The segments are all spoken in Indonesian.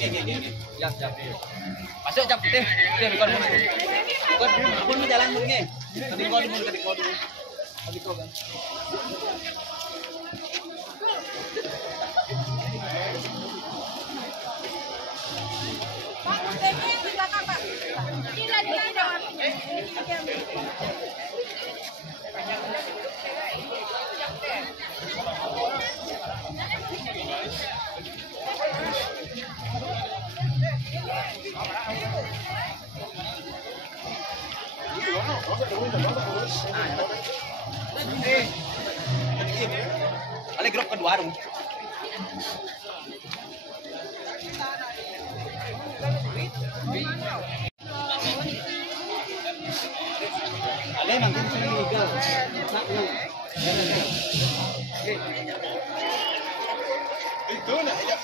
Siap. Masuk jam deh. Dia kon mun. Kon jalan mun nge. Tadi kon mun tadi kon. Tadi kon kan. Ale grup kedua dong. Ale mangkin sini legal. Itu nak ya.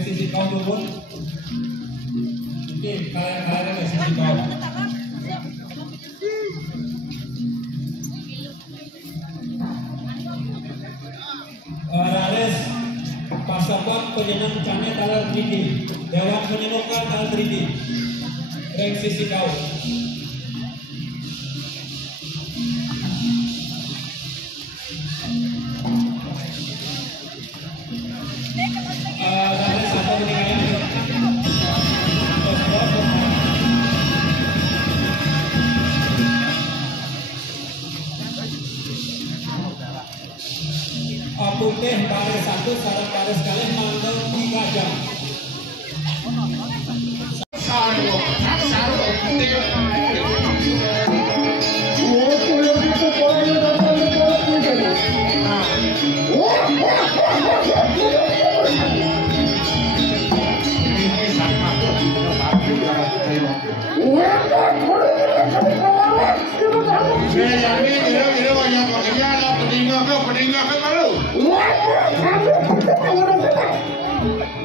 Sisi kau turun. Oke, kalian ke sisi kau. Rares pasukan penyenang cane talar 3D. Dewan penyenukan talar 3D. Reng sisi kau. Putih baris 1, sarap baris kali mandel 3 jam.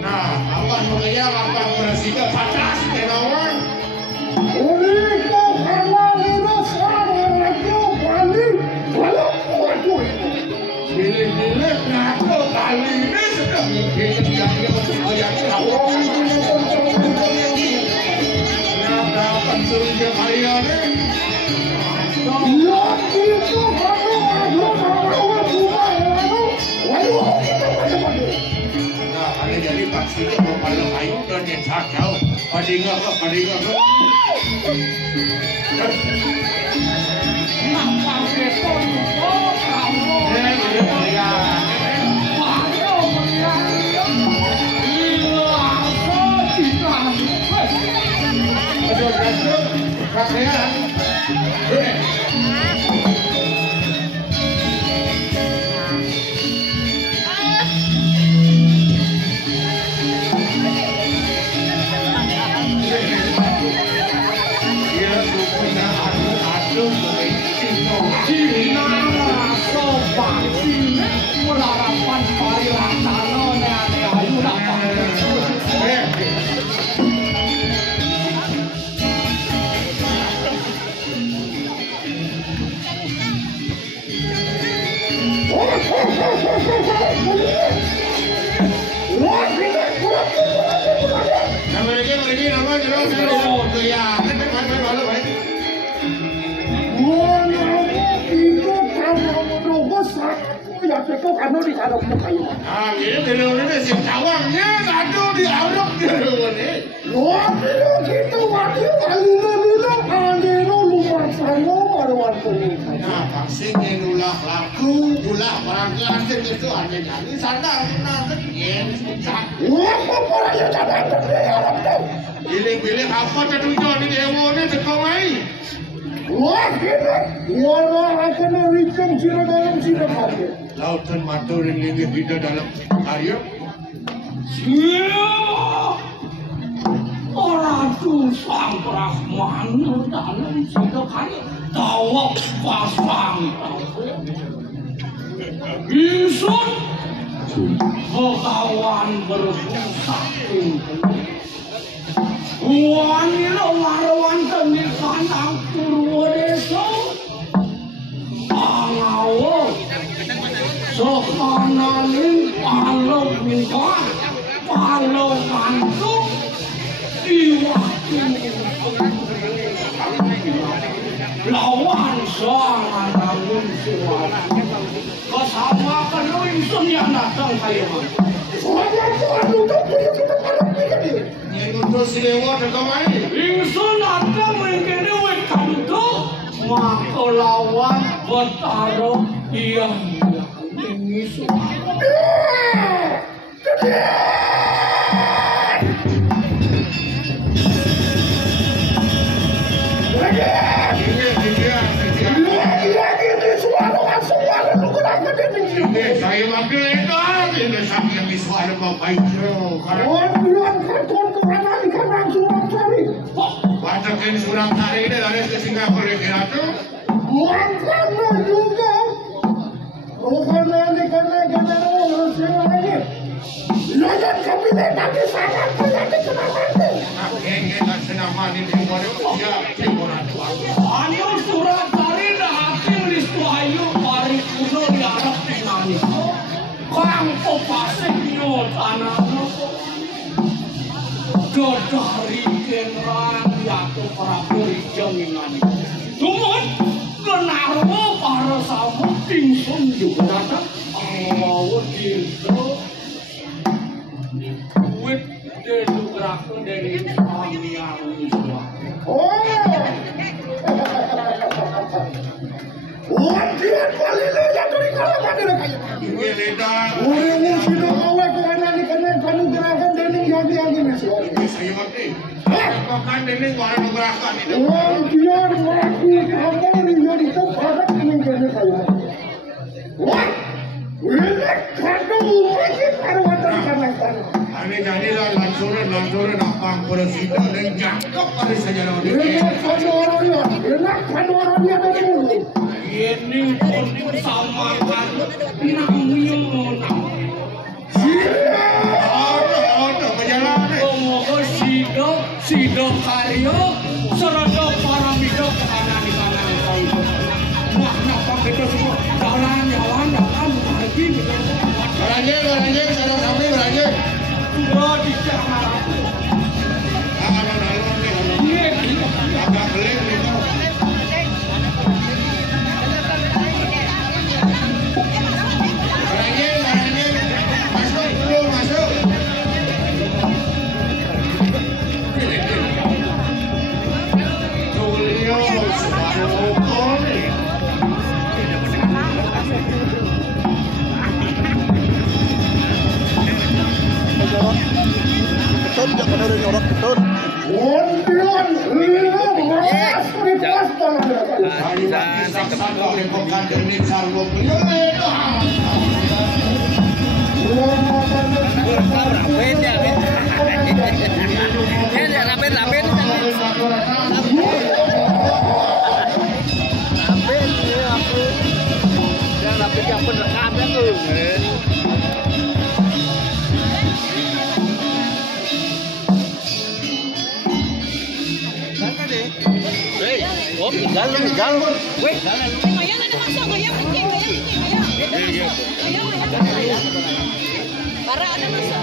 Nah, apa makanya apa bersihkan patas tenawan. Pilih-pilih ngaku kali ini sudah dapat surga kalian ini jadi pastinya mau paling kayu dan yang sakau padinga ke Pilih-pilih apa tertujuan di dewa ini sekomai. Wah, akan merincang sila dalam sila karya. Lautan matur yang lingkip kita dalam karya. Ratu Sang Brahmana dalam sidakane tawak pasang Isun Begawan bersusah Wanita warwan tenikan Purworejo Pangawo Sokananing Palembang Palokantu Iwatu Lawan sangat namun suara Kesama penuh yang datang kayak Untuk si Dewa terkemai Ingsun ada mengkini wekantu Maka lawan bertaruh Iya Ini suara Saya wakil edar ini sampai di suara bapak itu. Orang bilang karton kemana ikan langsung Surangsari. Bacakan Surangsari ini dari ke Singapura kira tu. Makanya juga. Bukan nanti karena orang Singapura. Jangan kabinet nanti sangat berarti kenapa itu? Akhirnya tak senang mani di luar ya timburan tua. Anu Surangsari dah hakim listu ayu hari kuno di Arab Nani. Kang popasek yo tanahno. Dodari kenrang yaitu Prabu Rijengingani. Cuman kenarwo para samu tingsun juga datang. Mau dirto. Wit dedugrakun dari Amiang Iswa. Oh. Wantian palile yang dari kalaman dia kayak ini leda. Orang sudah awak ke mana ni kena kamu gerakan dening yang ini Iswa. Ini saya ngerti. Kan dening orang gerakan itu. Wantian mati kamu ni jadi tu padat dening kena kayak. Wah. Ini kado lagi karuatan kanan. Ane jadi lah langsung apa presiden dan jangkap pada sejarah ini. Enak kado orang dia dari dulu. Ini pun sama kan namanya Ada perjalanan. Ngomong sido karyo serada para bidok kanan di kanan kau itu. Wah napa kita semua jalan lagi. Beranje sadar kami beranje. Sudah di Jakarta. Alon-alon ni. Agak beleng ni. Para ada masa.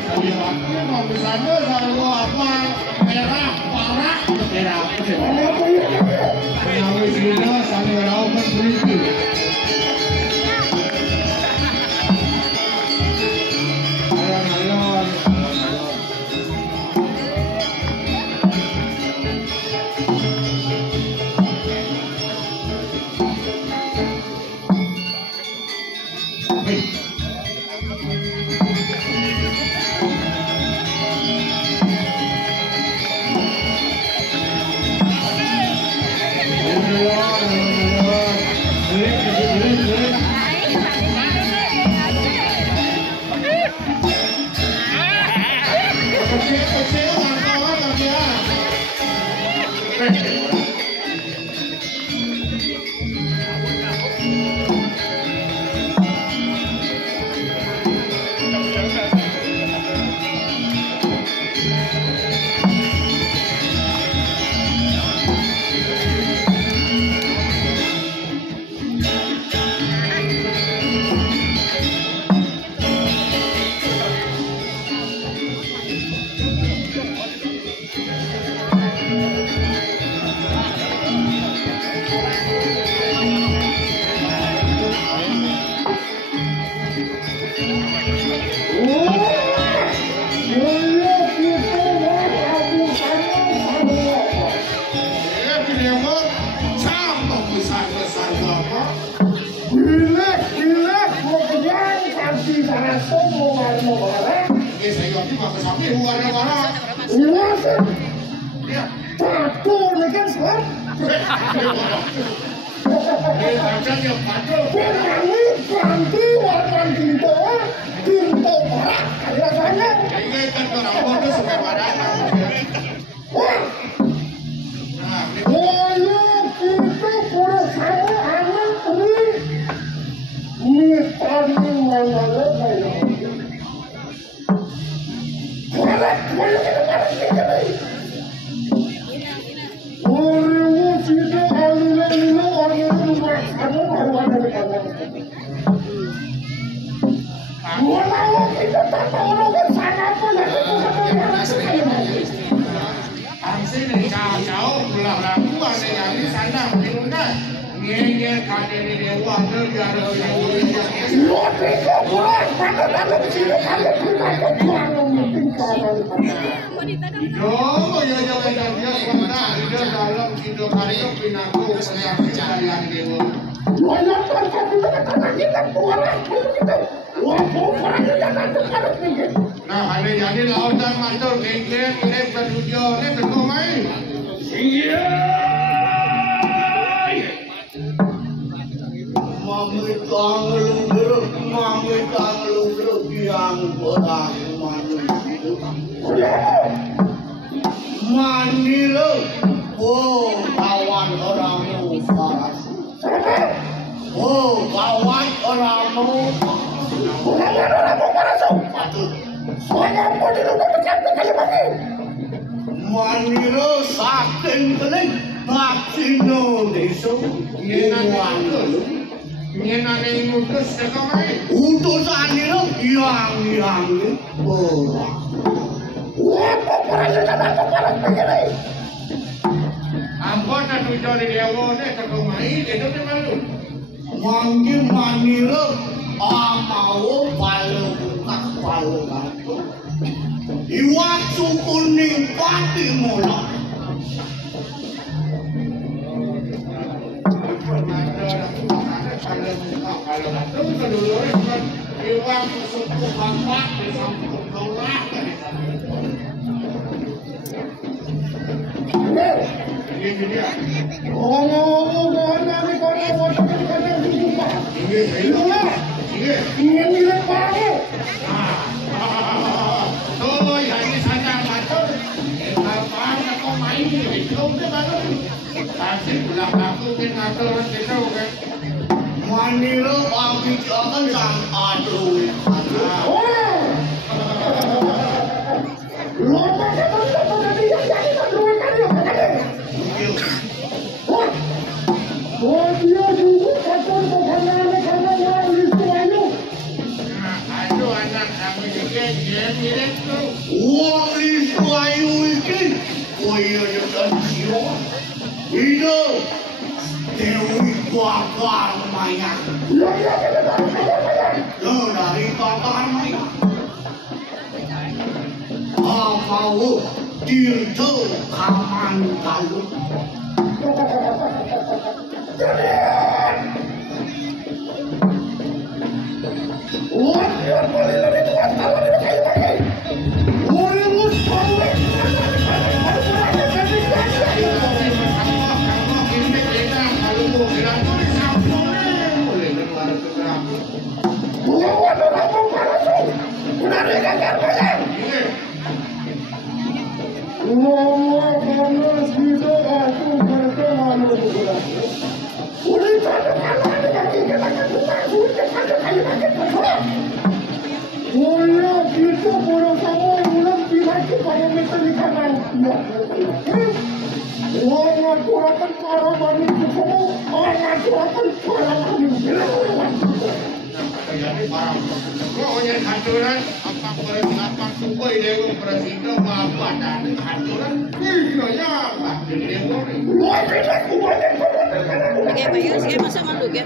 Ini mau misalnya kalau apa merah, parah, merah. Kalau sini sampai orang berpolitik. Nah, hari jadi lautan matur kengkeng ini bertujuh ini berkomai. Iya. Mami tanglung geruk yang orang mandi lo. Oh, kawan orangmu paras. Oh, kawan orangmu. Kawan orangmu paras. Patut. Soalnya mau dilupakan kali lagi. Mandi lo saking keling. Maksino deso. Nyenane ngutus sekamai. Utusan itu yang bola. Apa perasaan apa paras begini? Ampun atu jori dewa ne kekomai itu ke malu. Manggi manilo amau palu palu. Iwak kuning pati mola. Kalau itu kedulure kan iwak suku bangsa disampung kaulah. Ini dia. Oh, dari kono dibuka. Ini Pak. Tuh, ini saja matur. Apa kok main itu baru. Kasih pulang aku ke ngatur itu kan. Manilo aku akan sang aduh. Lomba kita tidak jadi kedua kali kan. Oh dia juga kakak karena listu ayo. Aduh anak kami Uang itu ayu iki, koyo nyetan siro. Ida, Dewi bakar mayat. Lo dari bakar mayat. Mau dirto kaman kalu. Sige, masuk malu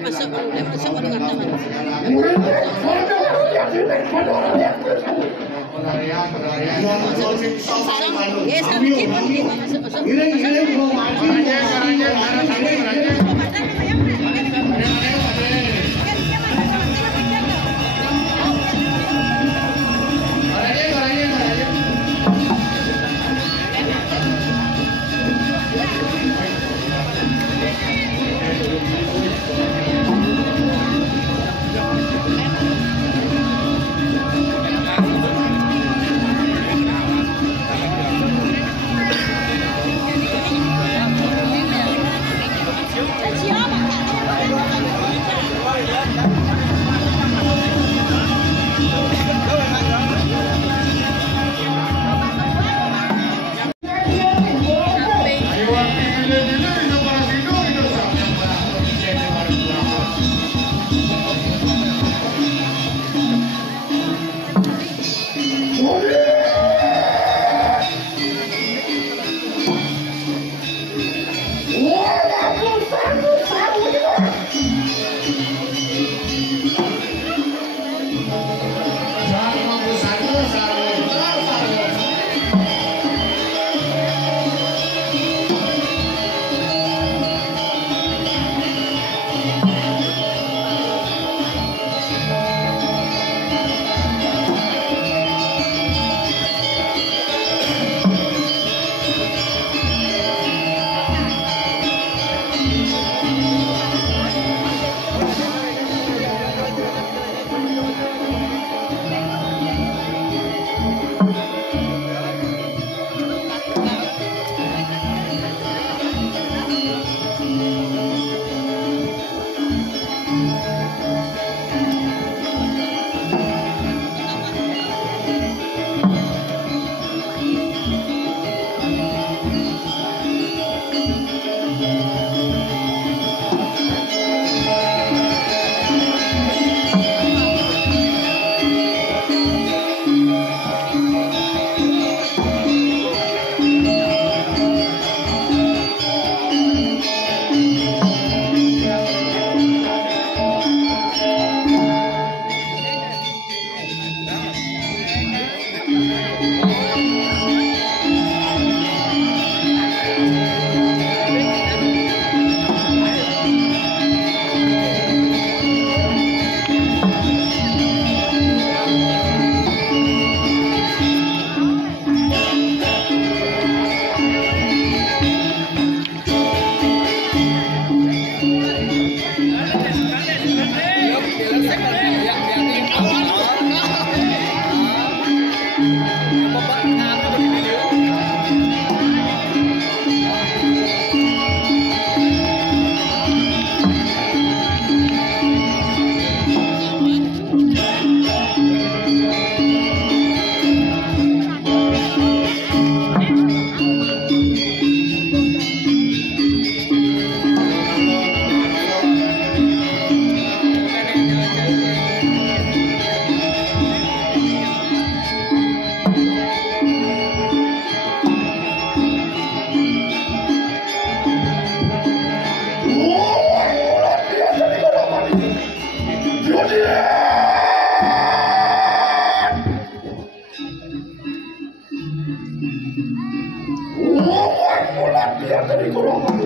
Mulai dia dari golongan.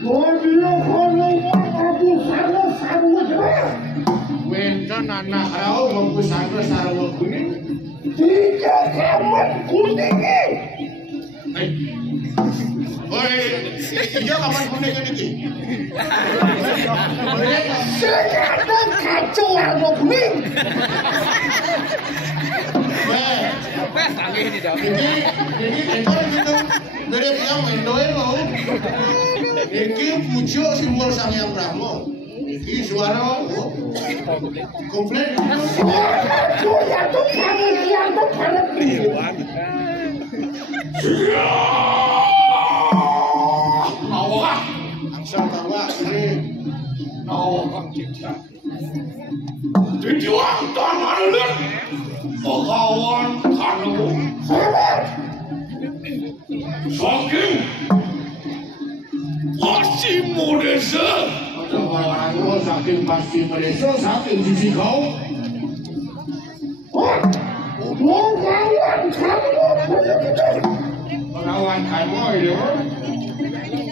Dia kalau aku sarwa jelas. Wenten anak rau mampu sarwa kuning. Tiga kamar kuning. Oi, tiga kamar kuning ini. Sekarang kacau warna kuning. Jadi ekor gitu dari yang mendoin mau. Iki pucuk simbol Sang Hyang Brahma. Iki suara komplain. Suara tuh kamu yang tuh pada awak. Angsal tawa ini. Awak cicak. Dijuang tangan lihat. Pekawan kanu. Saking pasti modesa. Orang saking pasti modesa, saking sisi kau. Pekawan kanu. Pekawan kanu itu.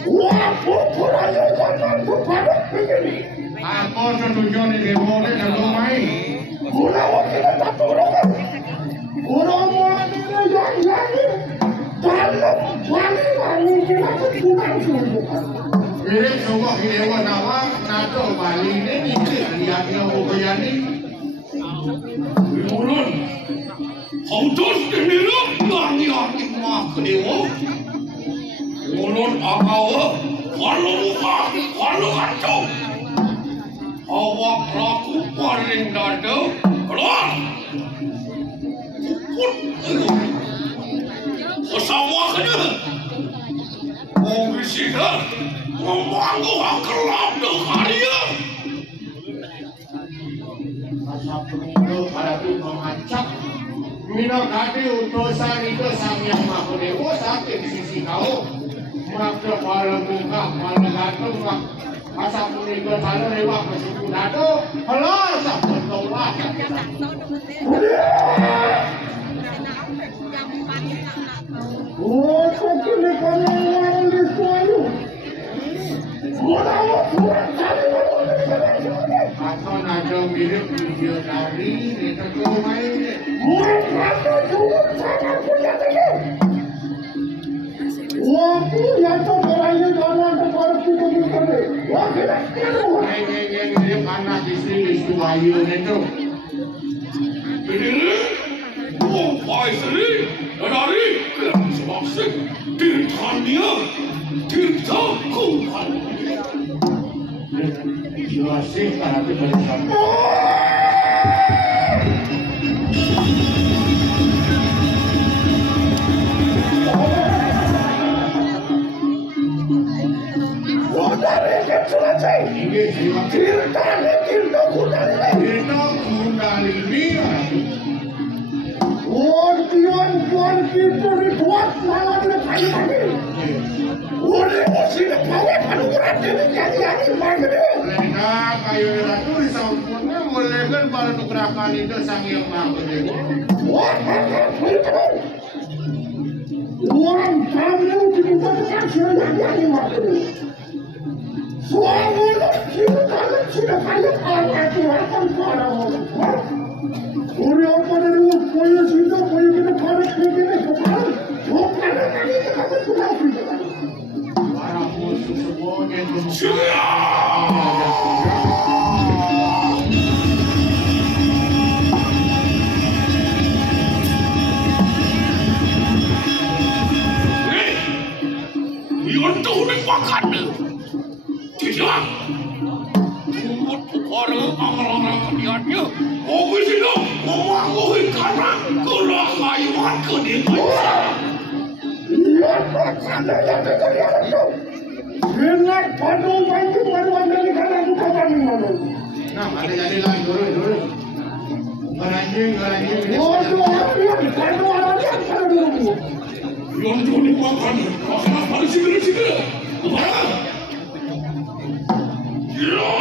Wah, pokoknya jangan kepada begini. Aku setuju nih boleh dan main. Guna kita tak turun. Guna kita yang kalau wali kita kurang sudah. Ini semua dewa nawa nato Bali ini lihatnya begini. Turun. Kau terus ini loh banyak ikmah kedewa. Turun akawa kalau kacau. Awak laku paling dada keluar. Put kesawa kena. Mau bisita memanggu kelap dekharia. Asap peninggal pada itu mengacak. Minokati utusan itu Sang Hyang Mahadewa sakit di sisi kau. Maka malah buka malah gantung asap meninggal sana lewat ke situ dado. Halo asap bertolak. Oh, kini kalau orang di suatu. Orang orang cari atau nado mirip video tadi itu tuh main. Mereka juga sangat punya ini. Waktu yang terbaiknya jangan terbaik itu benar. Waktu ini anak istri Wayu itu. Ini, oh Faisali, dari sebabsik tirtania, tirta kumpan. Jelasih karena itu bersama. Selesai. Tirta Kundalini. Tuan kita dibuat malam lepas ini. Oleh musim kawat anugerah ini jadi magnet. Lena kayu ratu disambutnya boleh kan pada nugrakan itu Sang Hyang Mahadewa. Wah, Tuan kamu dibutuhkan sudah jadi magnet. Suami kita sudah banyak orang Tuhan orang. Orang pada dulu punya situ punya kita pada begini bukan bukan tadi kita sudah punya. Para musuh semuanya Yontu dipakan. Tidak. Umut orang orang kediannya. Oh itu memangui karena kelahayuan kedinginan. Iya, karena yang terjadi itu. Dengan penuh bantu baru dari karena buka paling malu. Nah, ada jadi lagi dulu. Garanjing. Oh, orang yang pada dulu. Yang dulu dimakan. Masalah paling segera. Apa? Ya.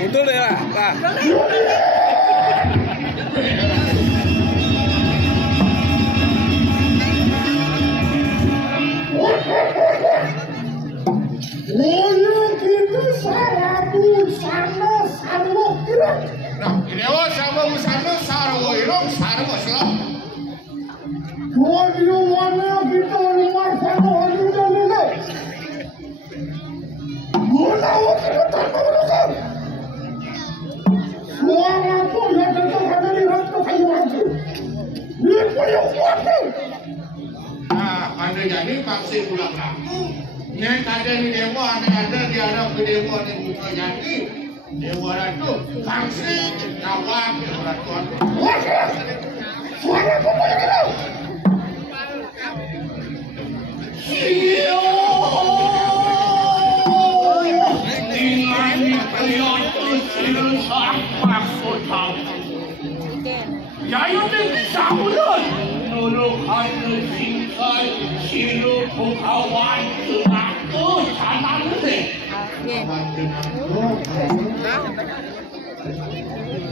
Betul ya, Pak. Anda jadi vaksin pulang kampung. Nek ada di demo, ada diadap ke demo di buka jadi. Demo itu vaksin nawak peraturan. Suara apa yang itu?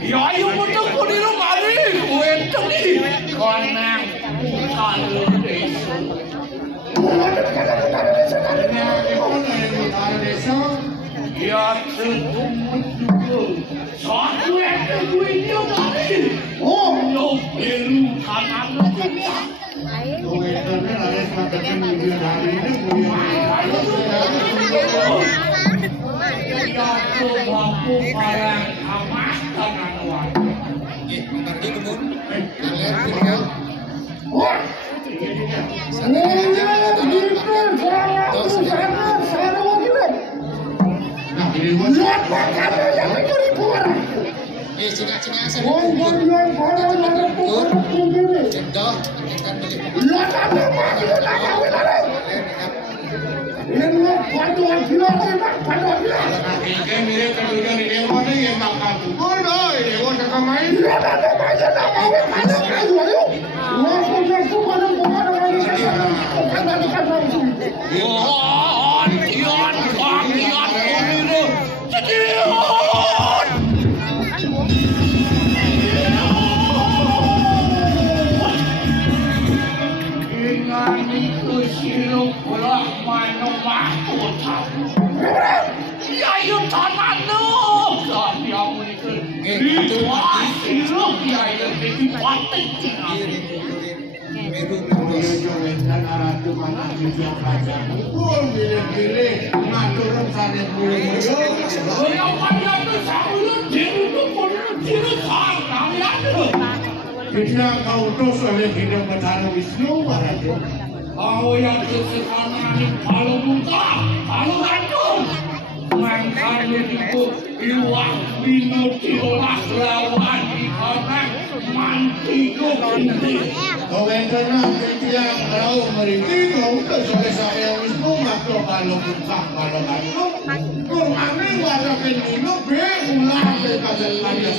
Ya, ayo betul pun di rumah ni, kuentuk ni. Konang, kalau desa. Ya, setumut juga. Satu yang kedua dia tadi. Oh, no peru kanan kita. Itu ada sekarang ini hari ini. Kita kau terus oleh hidup Betara Wisnu Maharaja. Kau yang sekarang ini kalau buka, kalau hancur. Mangkali itu iwak binu diolah lawan di kanan manti kundi. Kau yang kenal yang tahu meriki kau tak sampai saya Wisnu makro kalau buka kalau hancur. Kau angin wadah peninu berulang berkasih pada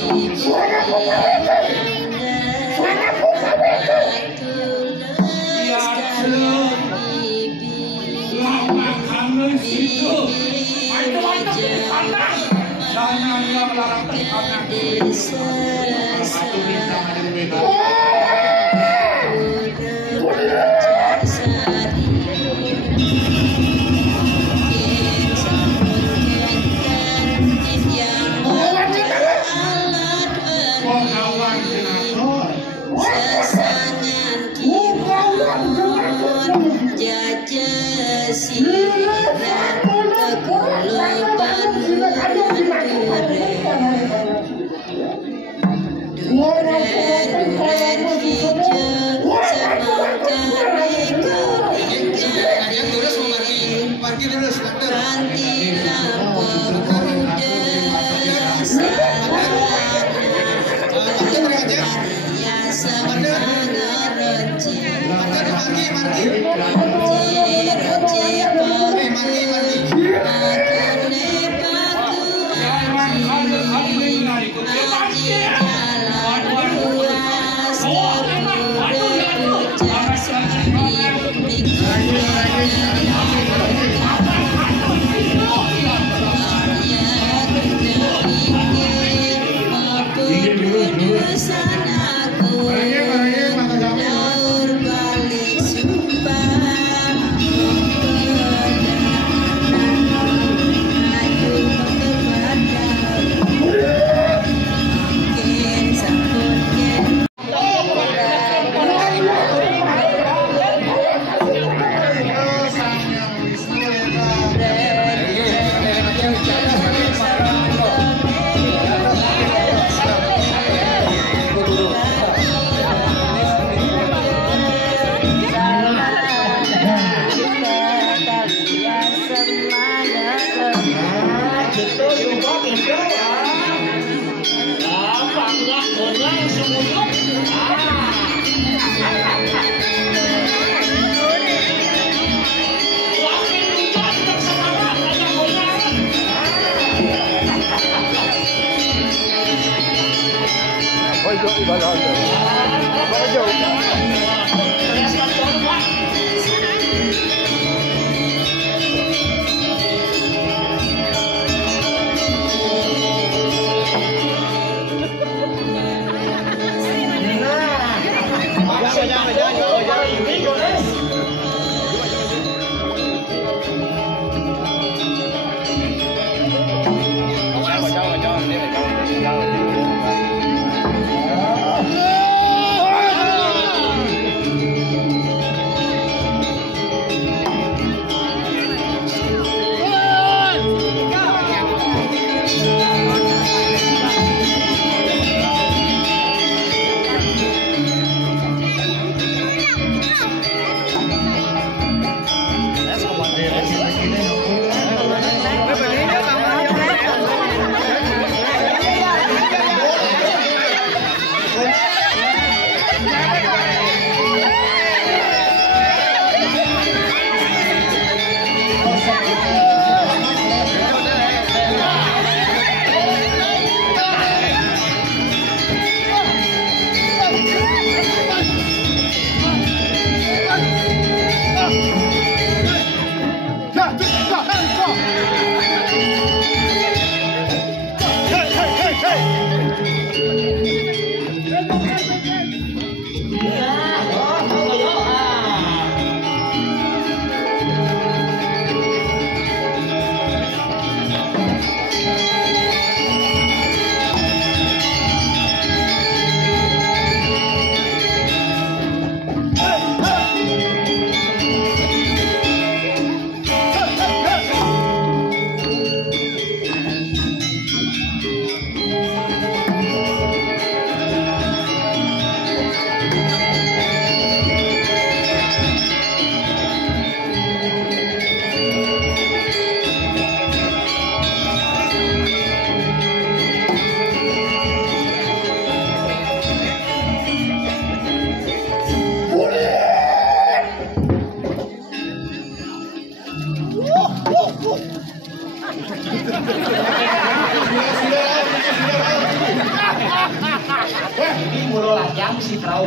Ini mulu lajang si tahu.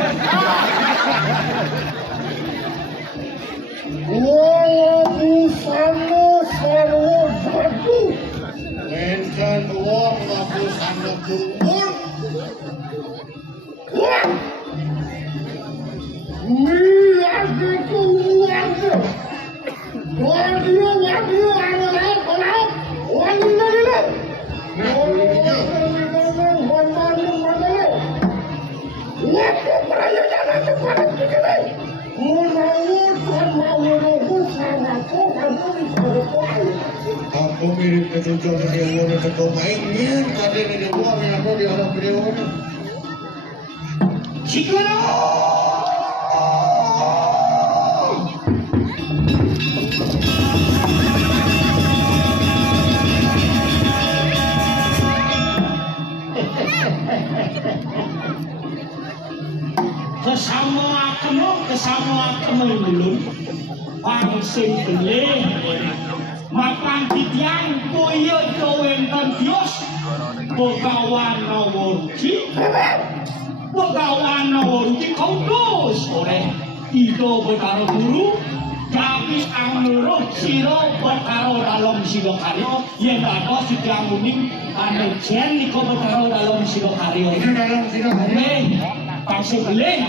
Walaupusana sarwa batu enten uang lapusana tumbur miyagiku uangnya wadio adalah kolak wanita dulu waktu perayaan kepada kita aku mirip kecucuan dari orang yang main tadi di luar yang ada di alam beliau Cikgu kesama kemelulun pangsing beleh mapan titiang koyo jowentan dios bogawan naworuci kaudos oleh itu berkaro guru tapi angluruh siro berkaro dalam siro karyo yang dados titiang uning ane jen niko berkaro dalam siro karyo itu dalam siro karyo pangsing beleh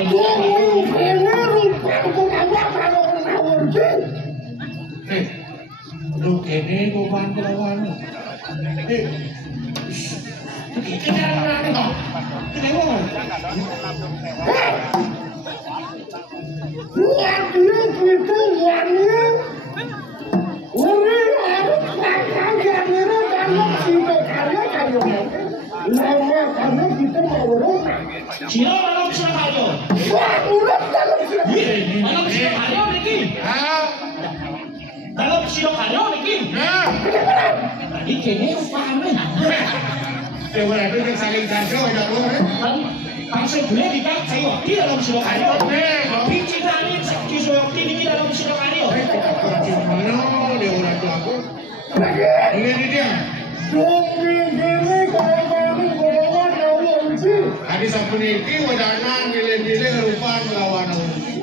lu kene kok bantuan dalam siro karyo niki. Tadi kene upane. Dewa itu yang saling karyo ya lo. Pangsing boleh dikak sayo di dalam siro karyo. Tapi citane sakti soyokti niki dalam siro karyo. No, dewa itu aku. Ini dia. Adi sapuniki wadana nilai-nilai rupan lawan.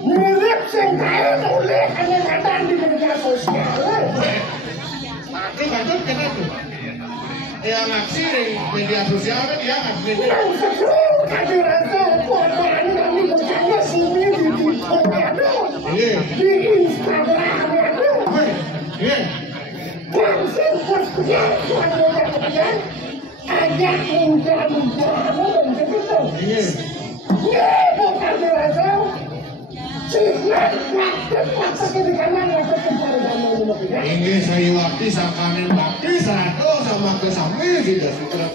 Mirip sing kaya oleh kadang-kadang di media sosial. Betul kena tuh. Yang aksi di media sosial kan dia aksi. Yang sesuatu kaki rasa fotoan kami bercanda sini di TikTok ada, di Instagram ada. Langsung posnya suatu kemudian ajak muncul dan begitu. Bukan dirasa. Ini saya waktu sakanin bakti 100 sama kesami tidak sudah.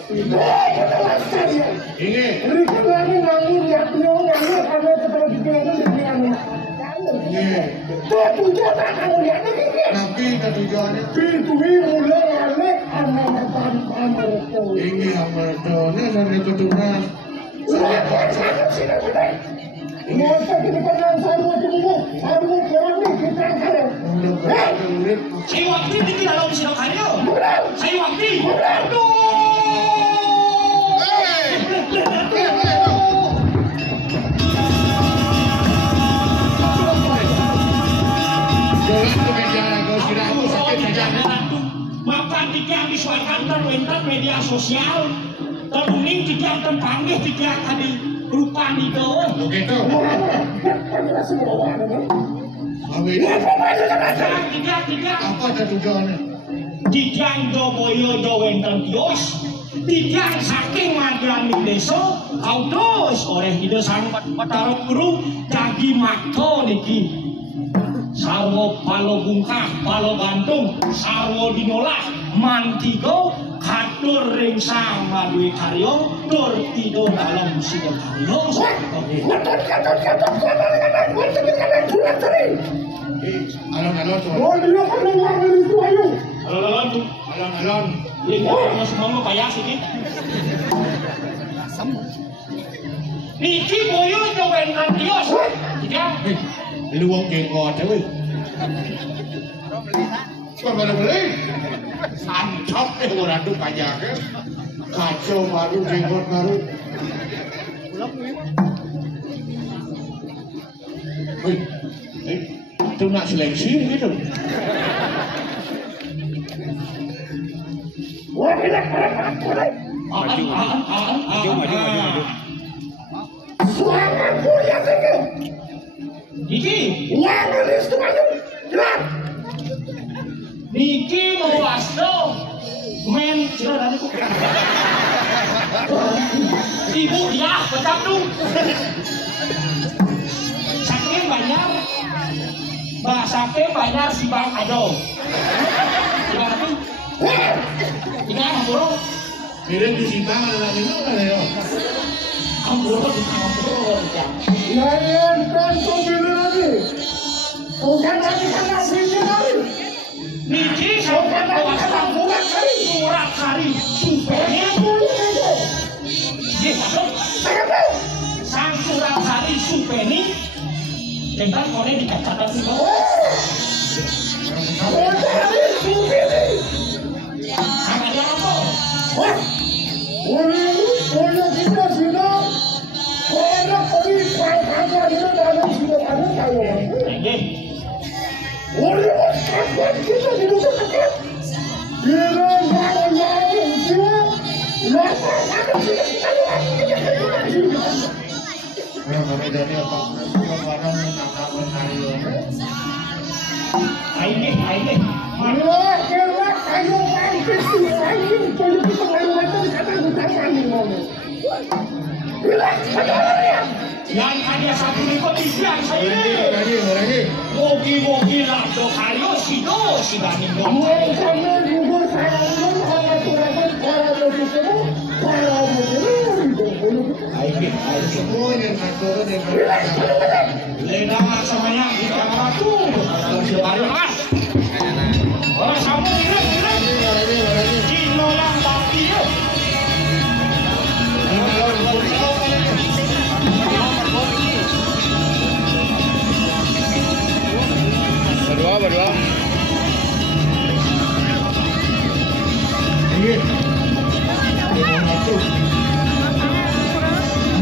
Ini. Rikilani nanggung yaknyo nanggung ada seperti pikiran tujuan kamu lihat ini. Tapi tujuannya pintu mulai alek anak amarto. Ini amarto. Ini dari keturunan. Mau sakit di padang sarwa tunggu, sarwa kerana kita ada. Saya waktu ini dalam siro karyo. Saya waktu. Makan tiga disuaikan terwentar media sosial, teruning tiga terpanggil tiga kali rupa di bawah. Begitu. Tiga. Apa ada tujuannya? Tiga Indoboyo Dowentan Dios, tiga saking madrami deso, kaudos oleh ide sang taruh guru jagi makto niki. Sarwo palo bungkah, palo gantung, sarwo dinolak, mantigo, katur ring sama duit karyo, tur tidur dalam sidang karyo. Katut, alon. Ini semua payah sini. Niki boyo Dowentan Dios, tiga. Lu wong jenggot aja weh. Coba beli. Sancok orang tuh kaya kacau baru jenggot baru. Itu nak seleksi gitu. Maju. Suara kuliah tinggi. Niki, Yang nulis itu maju. Jelas. Niki mau asdo, men jalan itu. Ibu ya, pecat tuh. Saking banyak, bahasake banyak si bang ado. Gimana tuh? Gimana bro? Miren di simpang ada minum ada yo. Ampun, ampun. Lain kan kau bilang lagi. Bukan lagi karena sini lagi. Niki sampai bawa bulan kali, surat kali, supaya sang surat kali supeni, tentang kode dikatakan sih bang. Ada apa? Orang kita sudah orang pergi kaya kita dalam sudah ada kaya. Orang kita hidup dekat. Dia yang jiwa, lapar kami dari apa? Barang menangkap hari. Aile. Wah, kira kayu mampir sih, kayu politik pengaruhan kata bukan ngomong. Bila ada Yang ada satu kompetisi yang saya. lagi. Mogi lah do kayo sido sidani do. Karena juga saya ingin aturan para itu para Aile. semuanya kantor dan Lena semuanya di kamar tuh. Sebaru mas. Orang sama gila. Cino yang tapi ya. Berdua. ini.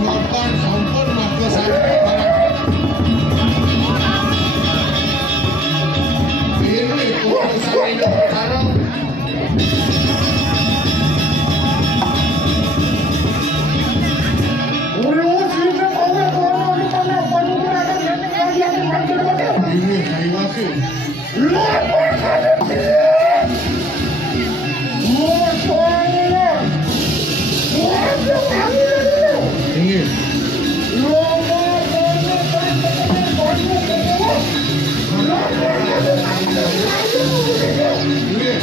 Makan sampun makan sampai barang. Ini urusan hidup sekarang. Ini hari wakil. Ini. Ini.